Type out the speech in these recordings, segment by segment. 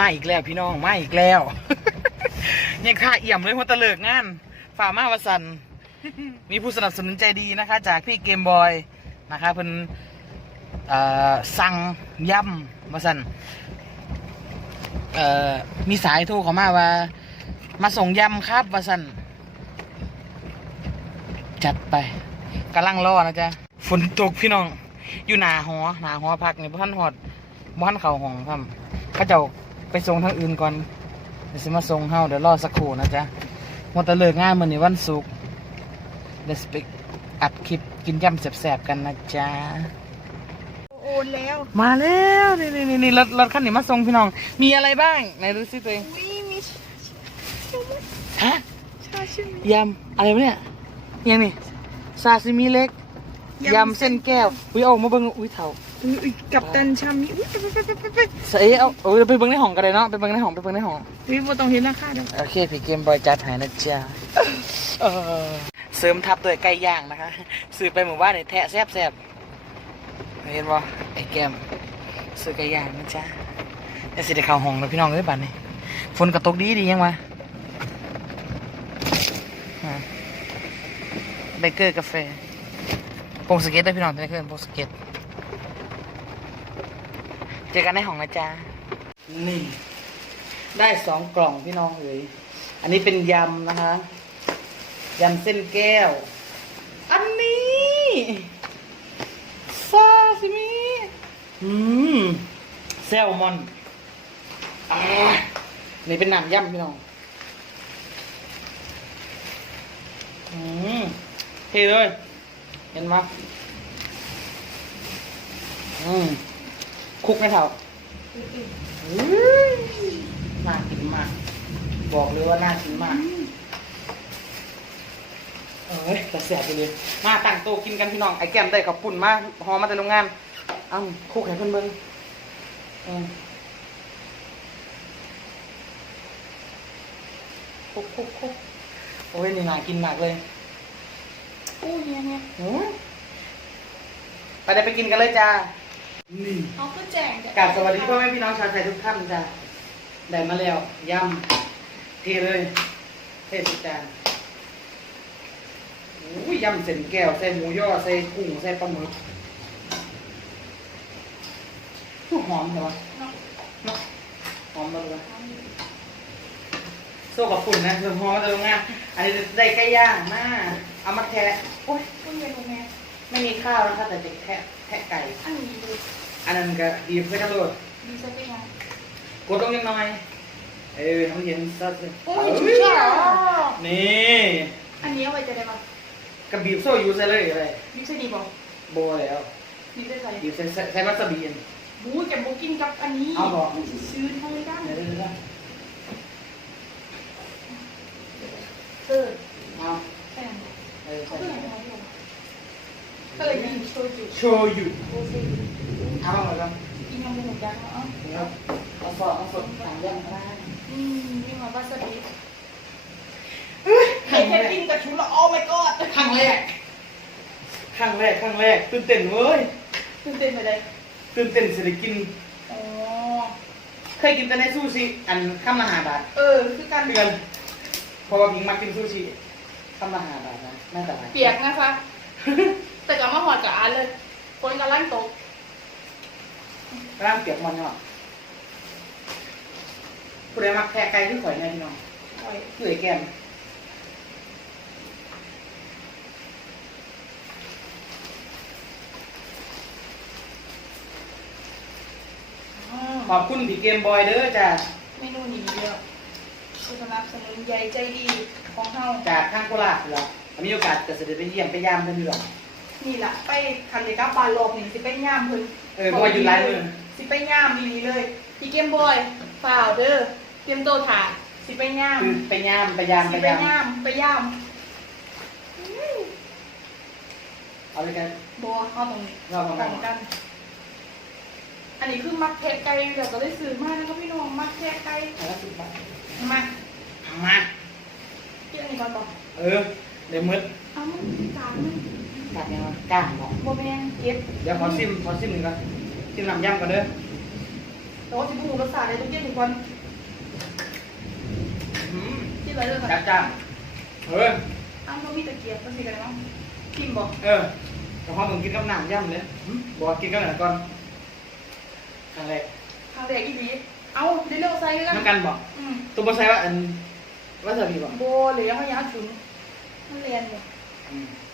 มาอีกแล้วพี่น้องมาอีกแล้ว ยังค่าเอี่ยมเลยหัวตะเลิกงานฝ่ามาวสันมีผู้สนับสนุนใจดีนะคะ จากพี่เกมบอยนะคะเพิ่นสั่งยำมาสันมีสายโทรเข้ามาว่า มาส่งยำครับมาสันจัดไปกำลังรอนะจ๊ะฝนตกพี่น้อง อยู่หนาหอหนาหอพักนี่บ้านหอดบ้านเขาห้องครับเขาเจ้า ไปส่งทางอื่นก่อนเดี๋ยวสิมาส่งเฮาเดี๋ยวรอสักครู่นะจ๊ะหมดแต่เลิกงานมื้อนี้วันศุกร์เดี๋ยวสิไปอัดคลิปกินยำแสบๆกันนะจ๊ะโอนแล้วมาแล้วนี่นี่นี่นี่รถรถคันนี้มาส่งพี่น้อง มีอะไรบ้างไหนดูสิตัวเองวิมีชาฮะชาชื่อยำอะไรวะเนี่ยยังนี่ซาซิมิเล็กยำเส้นแก้วอุ้ยเอาออกมาเบิ่งอุ้ยเถ่า อุ๊ยอุ๊ยกับตันชามีอุ้ยไปไปไปไปไปใส่เอาโอ้ยไปเบิ่งในห้องกันเลยเนาะไปเบิ่งในห้องไปเบิ่งในห้องวิโบต้องเห็นราคาเด้อโอเคพี่เกมบอยจัดให้นะจ๊ะเออเสริมทับด้วยไก่ย่างนะคะซื้อไปหมู่บ้านเนี่ยแทะแซบแซบเห็นบ่ไอ้แกมซื้อไก่ย่างนะจ๊ะแต่สิได้เข้าห้องแล้วพี่น้องเอ้ยบัดนี้ฝนกระตกดีดียังวะอ่าเบเกอร์กาแฟโปงสเก็ตได้พี่น้องได้ขึ้นโปงสเก็ต เจอกันในห้องนะจ๊ะนี่ได้สองกล่องพี่น้องเอ๋ยอันนี้เป็นยำนะคะยำเส้นแก้ว อันนี้ซาซิมิอืมแซลมอนอ่านี่เป็นน้ำยำพี่น้องอืมเทเลย เห็นไหมอืม คลุกไหมเท่าอื้อน่ากินมาก บอกเลยว่าน่ากินมาก เอ้ยแต่แสบไปเลย มาตั้งโต๊ะกินกันพี่น้อง ไอ้แก้มได้ขับปุ่นมาหอมาแต่โรงงานเอ้าคุกให้เพื่อนเบิ่งเออคุกคุกคุกโอ้ยนี่น่ากินมากเลยอู้เฮียเนี่ยหืมไปเดี๋ยวไปกินกันเลยจ้า นี่เขาก็แจงกราบสวัสดีพ่อแม่พี่น้องชาวไทยทุกท่านจ้ะได้มาแล้วยำเทเลยเทสุดจานโอ้ยยำเส้นแก้วใส่หมูย่อใส่กุ้งใส่ปลาหมึกอู้หอมเหรอวะเนาะหอมมาเลยวะโซ่กับฝุ่นนะเพิ่มหอมมาเลยงานอันนี้ได้ไก่ย่างมาเอามาแทะโอ้ยต้องเรียนโรงแรมไม่มีข้าวนะคะแต่จะแทะแทะไก่อันนี้ดู อันนั้นก็ดีเพื่อทั้งโลดดีซะเป็นไงกดลงยังหน่อยเออน้องเย็นซัดเลยโอ้ยเอ้ชิช่านี่อันนี้เอาไว้จะได้ปะกระบีบโซ่ยูใส่เลยอะไรดีซะดีบอกโบแล้วดีซะใส่บีบใส่ใส่ใส่วัสบีอันบูแกมโบกินกับอันนี้เอาบอกมันสิซื้อเท่าไหร่ได้เดี๋ยวเดี๋ยวเดี๋ยวเออเอาใช่ไหมเออเขาใส่เพิ่งเอามา ก็เลยมีโชจุโชยุโอเคเอาหมดแล้วกินยังไม่หมดยังเนาะเดี๋ยวเอาสอดเอาสดสามอย่างก็ได้อืมนี่มาวาซาบิใครแค่กินกับชุนละโอ้ my god ครั้งแรกครั้งแรกครั้งแรกตื่นเต้นเว้ยตื่นเต้นไปเลยตื่นเต้นสิได้กินอ๋อเคยกินแต่ในซูชิอันข้ามละห้าบาท เออ คือการเดือนเพราะว่าพิงมากินซูชิข้ามละห้าบาทนะน่าจะหลายเปียกนะคะ แต่ก็มาหอดกับอันเลยคนกำลังตกร่างเปียกมันเนาะผู้ใดมักแทะไก่ที่ข่อยเนี่ยพี่น้องโอ้ยคือไอ้แก้มขอบคุณพี่เกมบอยเด้อจ้ะเมนูนี้เยอะผู้สนับสนุนใหญ่ใจดีของเฮาจากทางโคราชเหรอมีโอกาสจะเสด็จไปเยี่ยมไปยามเพื่อนอยู่หรอก นี่ล่ะไปคันเดกับบานโลกนี่สิไปย่ามเพิ่นเออเพราะว่าอยู่ร้านมือสิไปย่ามดีเลย พี่เกมบอยฝ่าวเด้อเตรียมโตวถ่าสิไปย่าม คือไปยามไปยามสิไปไปยามย่ามไปย่ามเอาเลยกันบัวเข้าตรงนี้เราพร้อมกันกัน อันนี้คือมักแทะไก่เดี๋ยวก็ได้ซื้อมานะครับพี่น้องมักแทะไก่เอาละสิบบาทมามาเกี่ยวนี่ก่อนบอกเออเดี๋ยวมืดเอามันกลางมัน กัดยังไงก้างบอกโบแมนเก็บเดี๋ยวขอซิมขอซิมหนึ่งก่อนซิมน้ำยำก่อนเด้อแต่ว่าที่พูดรสชาติอะไรต้องเกี่ยวกับคนอืมที่ไรเลยจัค่ะดจ้านเอออ้าวเรามีตะเกียบต้องมีกันไหมชิมบอกเออแต่พอมึงกินกับน้ำย่ำเลยหึบอกว่ากินกับอะไรก่อนครั้งแรกทางแรกอีดีเอาเดี๋ยวเร็วใส่กันน้ำกันบอกอืมตัวบอใส่ว่าอันว่าสาบีบอกโบเหลือไม่ยาถึงมันเรียนอยู่อืมนะ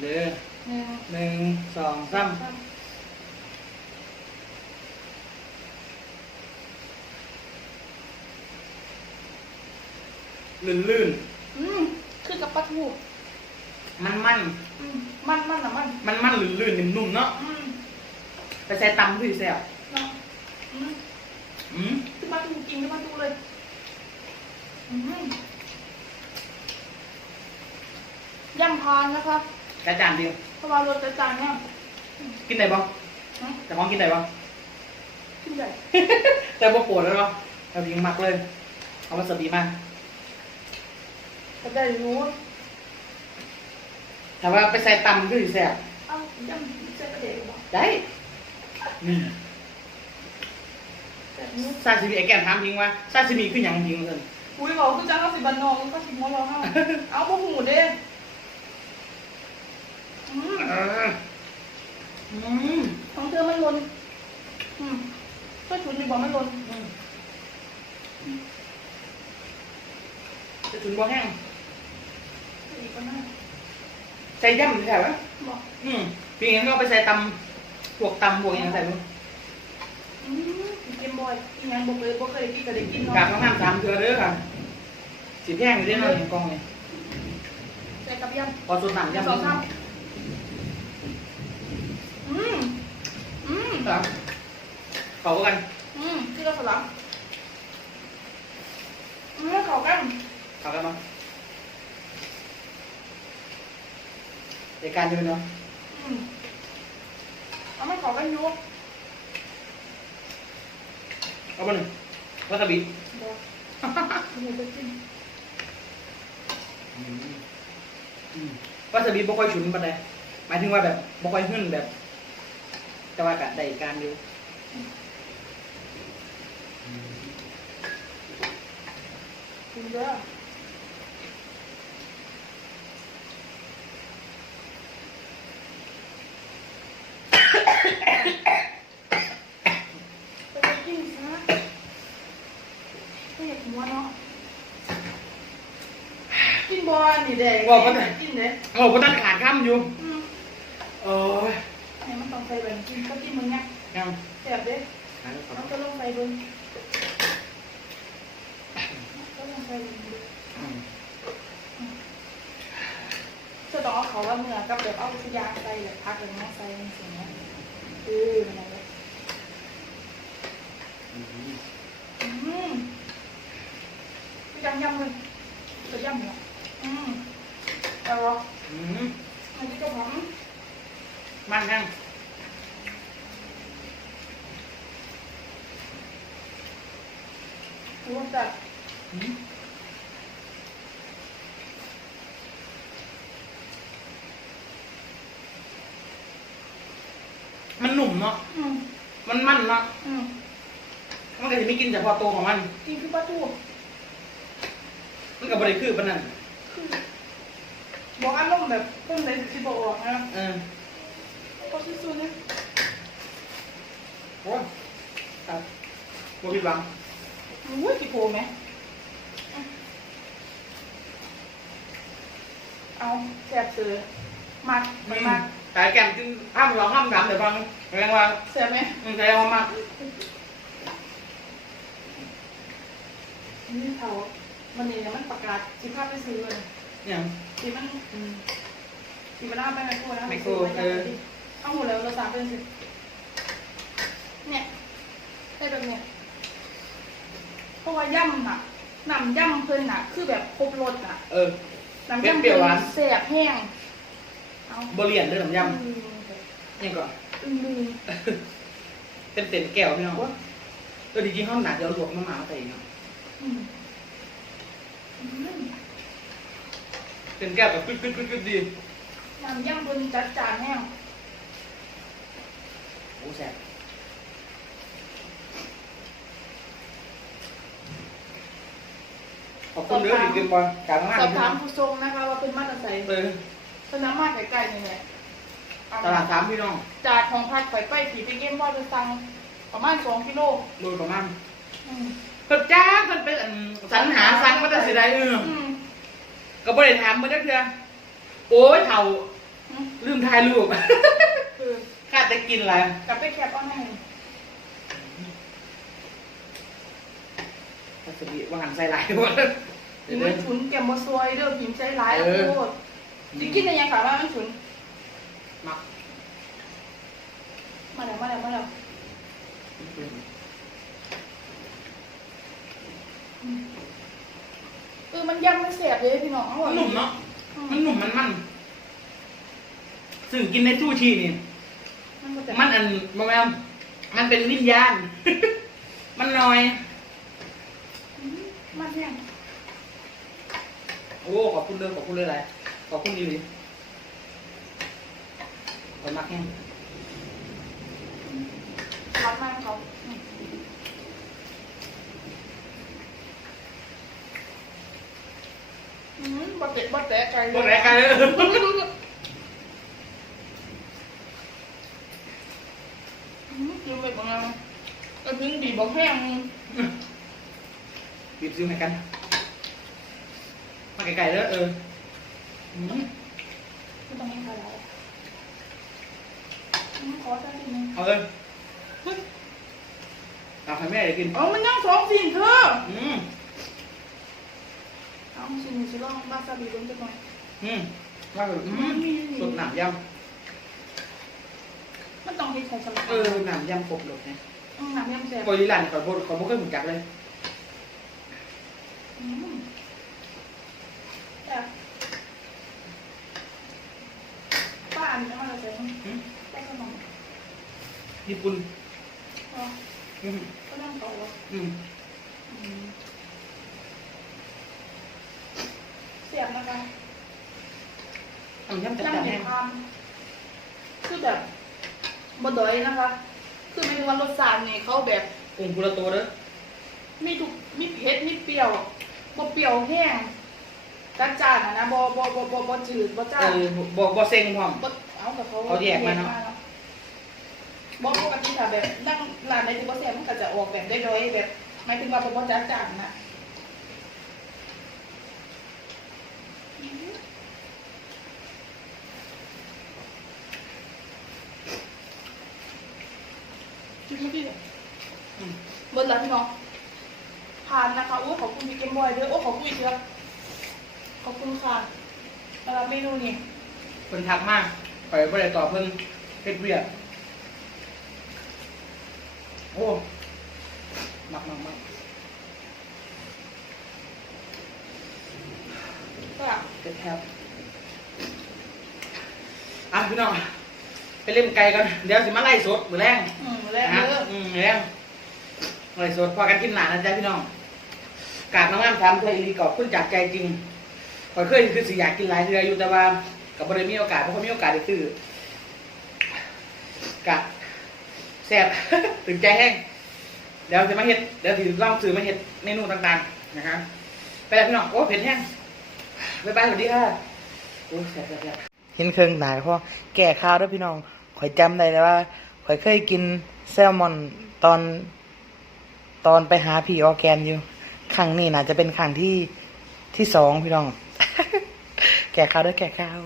เด้อหนึ่งหนึ่งสองสามลื่นลื่นอืมคือกับปลาทูมันมันอืมมันมันนะมันมันมันลื่นลื่นนิ่มนุ่มเนาะอืมไปใส่ตำคือแซ่บเนาะอืมอืมคือปลาทูกินคือปลาทูเลยอืม ย่ำพานนะคะกระจานเดียวเพราะว่ารสจะจางเนี่ยกินได้บ่นะแต่ของกินได้บ่ขึ้นใหญ่แต่บ่ปวดแล้วเนาะเรายิงมักเลยเอาวาซาบิมาก็ได้รู้แต่ว่าไปใส่ตำคือแซ่บเอ้าย่ำเส้นกระเด็นหรอได้นี่แต่นี้ซาซิมิไอ้แก้มถามจริงว่าซาซิมิคือหยังจริงเพิ่นอุ้ยบอกคือจ้างเขาสิบันนองก็สิมอลองห้าเอาพวกหูเด้ อืมเอออืมของเธอมันหล่นอืมก็ชุนมีบอกมันหล่นอืมจะถึงบ่แห้งอีกก็น่าใส่ย่ำแท้ๆวะบอกอืมพี่งั้นก็เอาไปใส่ตำพวกตำพวกหยังใส่ลงอืมกินบ่อยกินยังบอกเลยบอกเคยกินก็ได้กินกากเนาะน้ำน้ำสามเทื่อเด้อค่ะสิแพงอยู่เด้อเนาะเห็นกล้องเลยใส่กับยพอสุดน้ำำย่ำสองนิดนึสางมอืม อืมครับเขากัน อืมที่เราสลับอืมเขากันเขากันมั้งในการดูเนาะอืมเอาไม่เขากันอยุบเอาไปหนึ่งวาซาบิบอกไม่ได้กินวาซาบิบ่ค่อยฉุนปานใดหมายถึงว่าแบบบ่ค่อยหึ่นแบบ แต่ว่ากะได้การอยู่กินเด้อไปกินซะไม่อยากหัวเนาะกินบอลนี่เด็กกินเด็กโอ้บ่ทันขาดค่ำอยู่ อืม โอ้ย ไอ้มันต้องใส่แบบกินก็กินมึงไง ยังแซ่บเด้ขาดแล้วมันก็ลงใส่เบิ่งก็ลงใส่เบิ่งดูอืมจะต้องเอาเขาว่าเมื่อกับแบบเอาทุกอย่างใส่แบบพักเลยนะใส่สิ่งนี้เออมันอะไรอืมยำยำเลยจะยำเหรออืมเอาเหรออืมอันนี้ก็หอม มันยัง รวม จัดอืมมันหนุ่มเนาะ อืมมันมันเนาะ อืมมันก็จะไม่กินเฉพาะตัวของมัน กินคือปลาทูมันกับบริคือปานนั้นคือบอกอารมณ์แบบเพิ่มเลยสิบอกออกนะเออเขาซื่อๆนะ โอ้ยครับบ่ผิดหวัง รู้กี่โพไหม เอาแซ่บเสือมักมันมักแต่แกมจึงห้ามร้องห้ามรำเดี๋ยวฟังแสดงว่าแซ่บไหมอืมแสดงว่ามากนี่เขามันนี่มันประกาศสิภาพไปซื้อเลยเนี่ยสิมันอืมสิมันเอาไปไมโครนะไมโครเออเอาหมดแล้วเราสามเป็นสิเนี่ยได้แบบเนี้ยเพ ราะว่าย่ำน่ะน้ำย่ำเพิ่นน่ะ คือแบบครบรสน่ะเออ น้ำย่ำเปรี้ยวหวานแซ่บแห้งเอาบเรียนเรื่องยอืมำยังก่อนอืมอืมเต็มเต็มๆแก้วพี่น้องโอ๊ยตัวจริงๆห้องหนาเดี๋ยวลวกมะนาวใส่เนาะอืมอืมเต็มแก้วแบบกึดกึดกึดกึดดีน้ำย่ำเพิ่นจัดจานแห้งโอ้แซ่บ อบคุณเด้อที่กินบอลกลางมากสอบถามผู้ทรงนะคะว่าเป็นมาตรใส่เออสนามมากใกล้ๆนี่แหละตลาดสามพี่น้อง จากของพักไปไปผีไปเยี่ยมว่าไปสั่งประมาณสองกิโลโดยประมาณอืมเพิ่นจ้าเพิ่นเป็นอันสรรหาสั่งมาแต่สิได้เอออืมก็บ่ได้ถามมาจักเทื่อโอ้ยเฒ่าอืมลืมถ่ายรูปคือข้าแต่กินอะไรกลับไปแคปเอาให้ สดุว่าหันใส่หลายหมดพิมพ์มันฉุนแกมบ่ซวยเด้อพิมพ์ใจร้ายแล้วโคตรสิกินได้ยังค่ะว่ามันฉุนมักมาแล้วมาแล้วมาแล้วเออมันยำมันแสบเลยพี่น้องอร่มันหนุ่มเนาะมันหนุ่มมันมันซึ่งกินในตู้ชีนี่มันอันบ่แม่นมันเป็นวิญญาณ มันน้อย มมันแห้งโอ้ขอบคุณเด้อขอบคุณเลยหลายขอบคุณดีเลยขอบมักแห้งรักมากเขาอืมอืมบะเตะบะแตะไก่เลยบ่ได้กันเลยอืมกินไปบ้างแล้วก็ถึงดีบอกแห้ง บีบซิ้วให้กัน มาไกลๆเด้อเอออืมไม่ต้องให้ใครแล้วอืมขอสักทีนึงเอาเลยเอาให้แม่เดี๋ยวกินอ๋อมันยังสองสิ่งเธออืมเอาสิ่งนี้สิลองบาซาบิลงจังหน่อยอืมว่าแบบอืมสดหนามยมันต้องให้ใครสลับำเออหนามยำกบหลดเนี่ยอืมน้ำยำแซ่บโปรลิลันขอโทษขอโทษเคยหมุนจักเลยอืม แซ่บป้าอันนี้มาเลยใส่อืมป้าขนมญี่ปุ่นอ๋ออืมก็นั่งต่อวะอืมอืมเสียบนะคะน้ำยำจัดยังจ้านมีแห้งความคือแบบบดอยนะคะ คือไม่รู้ว่ารสชาตินี่เขาแบบกุ้งกุละตัวเด้อมีทุกมีเผ็ดมีเปรี้ยว บ่เปรี้ยวแห้งจัดจ้านอะนะบ่บ่บ่บ่บ่จืดบ่จ้าเอนอบ่บ่เซ็งพร้อม บ่เอากับเขาเขาแยกมาเนอะบ่ปกติค่ะแบบนั่งร้านใดที่บ่แซ่บมันก็จะออกแบบด้อยๆแบบหมายถึงว่าบ่บ่จัดจ้านนะกินเมื่อกี้เนี่ยอืมเบิร์ดแล้วพี่น้องผ่านนะคะโอ้ขอบคุณพี่เกมบอยด้วยโอ้ขอบคุณอีกทีครับขอบคุณค่ะสำหรับเมนูนี้เพิ่นทักมากข่อยบ่ได้ตอบเพิ่นเฮ็ดเวียกโอ้มักมักมักก็เฮ็ดแทบอะพี่น้องไปเล่นไก่กันเดี๋ยวสิมาไล่สดมื้อแรงอืมแรกนะเด้อ อืมมื้อแรงไล่สดพอกันกินหนานะจ๊ะพี่น้อง กาบน้องงามถามเธออีหลีกอบขึ้นจากใจจริงข่อยเคยคือสิอยากกินหลายเทื่ออยู่แต่ว่าก็บ่ได้มีโอกาสเพราะเขามีโอกาสได้ซื้อกะแซ่บถึงใจแห้งเดี๋ยวจะมาเฮ็ดเดี๋ยวถือลองซื้อมาเฮ็ดเมนูต่างๆนะคะไปแล้วพี่น้องโอ้เผ็ดแห้งบ๊ายบายสวัสดีค่ะโอ้แซ่บแซ่บแซ่บเห็นเครื่องหนาเพราะแก่ข้าวด้วยพี่น้องข่อยจำได้เลยว่าข่อยเคยกินแซลมอนตอน ตอนไปหาผีออแกนอยู่ ครั้งนี้น่าจะเป็นครั้งที่ที่สองพี่น้อง แก่ข้าวด้วยแก่ข้าว